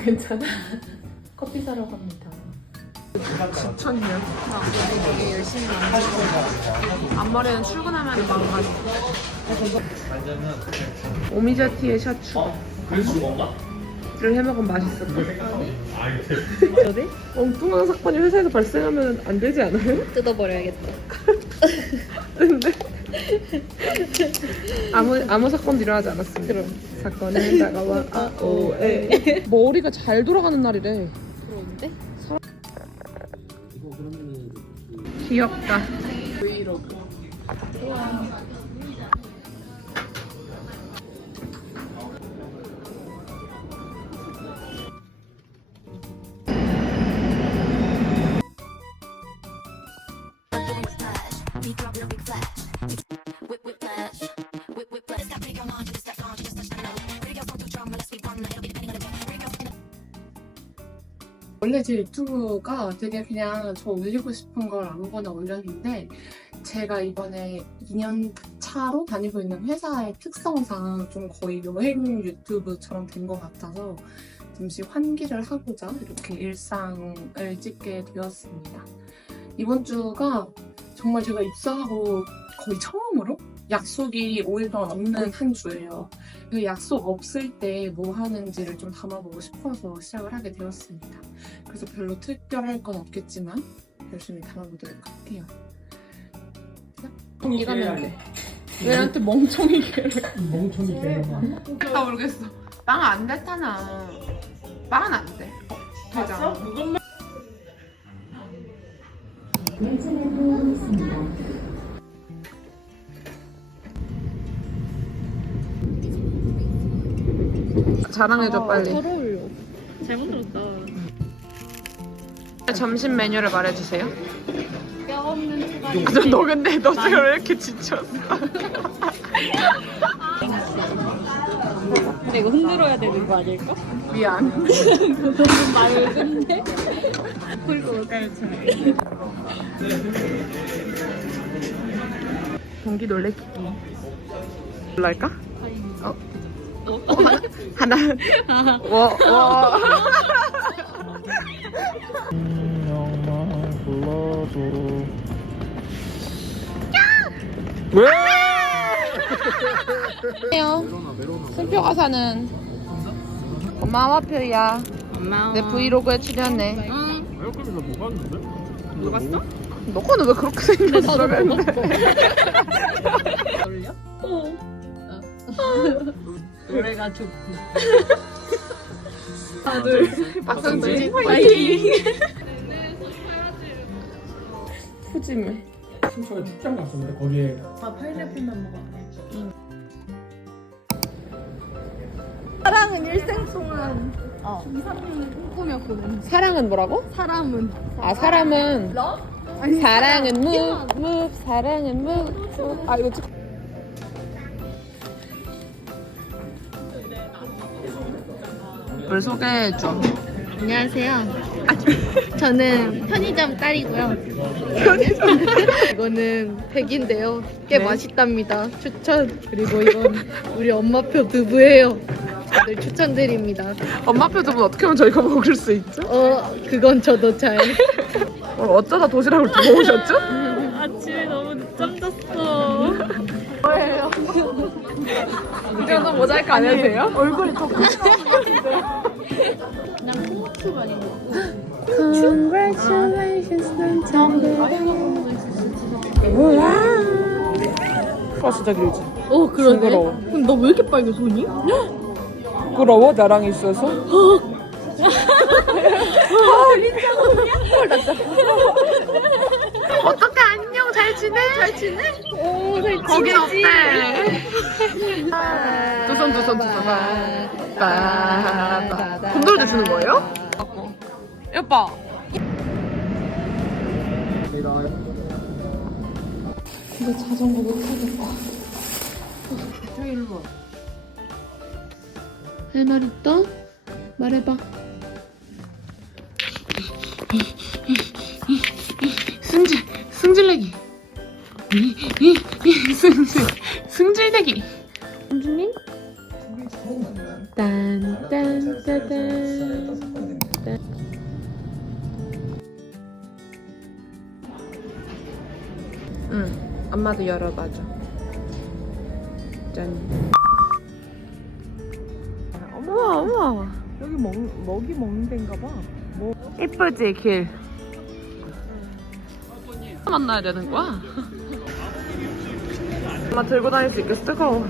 괜찮아? 커피 사러 갑니다. 지천년. 되게 열심히 만들고 앞머리는 출근하면 망가져. 오미자티에 샤추. 를 해먹으면 것 어디? 엉뚱한 사건이 회사에서 발생하면 안 되지 않아요? 뜯어버려야겠다. 근데 아무 아무 사건도 일어나지 않았습니다. 그럼 사건은 다가와 아오에 머리가 잘 돌아가는 날이래. 부러운데? 귀엽다. 브이로그. 원래 제 유튜브가 되게 그냥 저 올리고 싶은 걸 아무거나 올렸는데 제가 이번에 2년 차로 다니고 있는 회사의 특성상 좀 거의 여행 유튜브처럼 된 것 같아서 잠시 환기를 하고자 이렇게 일상을 찍게 되었습니다. 이번 주가 정말 제가 입사하고 거의 처음으로 약속이 5일 동안 없는 한 주예요. 그 약속 없을 때 뭐 하는지를 좀 담아보고 싶어서 시작을 하게 되었습니다. 그래서 별로 특별할 건 없겠지만 열심히 담아보도록 할게요. 이거면 돼. 왜 나한테 멍청이 개를? 멍청이 개가 나 모르겠어. 빵안 되잖아. 빵은 안 돼. 되잖아. 자랑해줘 빨리. 잘 어울려. 잘 만들었다. 점심 메뉴를 말해주세요. 뼈 없는 초밥. 너, 너 근데 너 지금 왜 이렇게 지쳤어? 근데 이거 흔들어야 되는 거 아닐까? 미안. 너무 맑은데? 그리고 깔창. 동기 놀래키기. 놀랄까? 어? 하나. 불러줘 왜? 안녕. 순표가 사는 고마워 표야. 고마워. 내 브이로그에 출연해. 에어컨에서 못 봤는데? 누가 봤어? 너 거는 왜 그렇게 생겼어? 어. 노래가 좋고. 하나, 둘, 박성진 파이팅! 푸짐해. 순천에 축장 갔었는데 거기에 아, 파인애플만 먹어. 사랑은 일생 동안 어. 이상형을 꿈꾸며보는 사랑은 뭐라고? 사람은 아 사람은 아니 사랑은 move 사랑은 move 아 이거 찍 뭘 소개해줘. 안녕하세요. 저는 편의점 딸이고요. 이거는 백인데요. 꽤 네. 맛있답니다. 추천. 그리고 이건 우리 엄마표 두부예요. 다들 추천드립니다. 엄마표 두분 어떻게 하면 저희가 먹을 수 있죠? 어 그건 저도 잘. 오늘 어쩌다 도시락을 두고 오셨죠? 아침에 너무 늦잠 잤어. 이거는 모자이크 안 해도 돼요? 얼굴이 더 그냥 콩국수 많이 먹고 아 진짜 길지? 어 그러네. 징그러워. 그럼 너 왜 이렇게 빨개 손이? 부끄러워? 나랑 있어서? 어떡해 안녕 잘 지내? 잘 지내? 오 잘 거긴 어때? 두손 두손 두손 빠빠 곤돌도 주는 거예요? 예뻐 근데 자전거 못 타겠다 저 일로 와 할 말 있다? 말해봐 승질 승질내기 승승 승질대기. 승준이 딴딴따단 응 엄마도 열어봐줘. 짠. 어머 어머. 여기 먹, 먹이 먹는 데인가 봐. 뭐. 예쁘지 길. 만나야 되는 거야? 엄마 들고 다닐 수 있겠어? 뜨거워.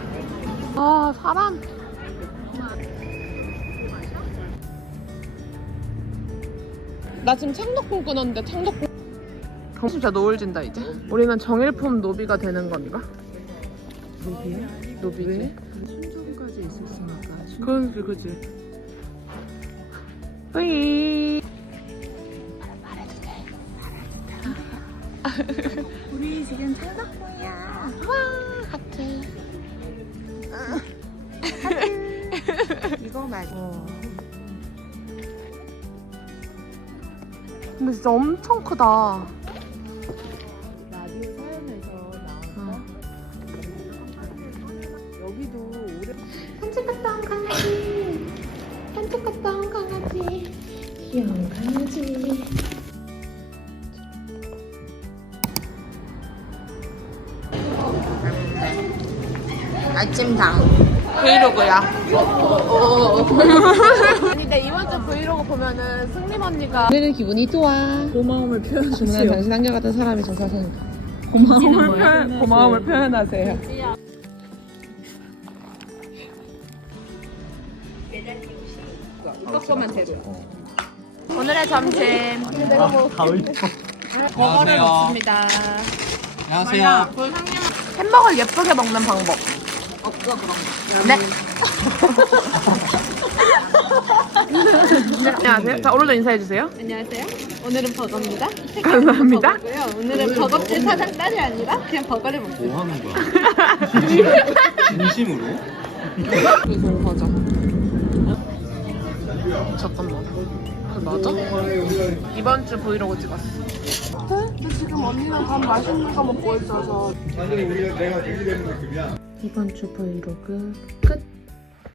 아 사람. 나 지금 창덕궁 끊었는데 창덕궁 진짜 노을 진다 이제 우리는 정일품 노비가 되는 건가? 노비? 노비지 순정까지 있었으니까. 그지 그지 뿌이 우리 지금 창덕궁이야. 이거 말고 근데 진짜 엄청 크다 라디오 사연에서 나온 거. 여기도 오래 산책 갔다 온 강아지. 산책 갔다 온 강아지. 귀여운 강아지. 아침당. 브이로그야. 아니 내 이번 주 브이로그 보면은 승림 언니가 오늘은 기분이 좋아. 고마움을 표현 주문한 당신 한결 같은 사람이 정사선이다 고마움을 표현 고마움을 표현하세요. 오늘의 점심. 버거를 먹습니다. 안녕하세요. 햄버거를 예쁘게 먹는 방법 그럼 네 안녕하세요 자 오늘도 인사해주세요 안녕하세요. 오늘은 버거입니다. 감사합니다 버거고요. 오늘은 버거집 사장 딸이 아니라 그냥 버거를 먹습니다. 뭐 하는 거야? 진심으로? 이거 맞아 잠깐만 그 맞아? 이번 주 브이로그 찍었어 근데 지금 언니랑 밥 맛있는 거 먹고 있어서 이 번 주 브이로그 끝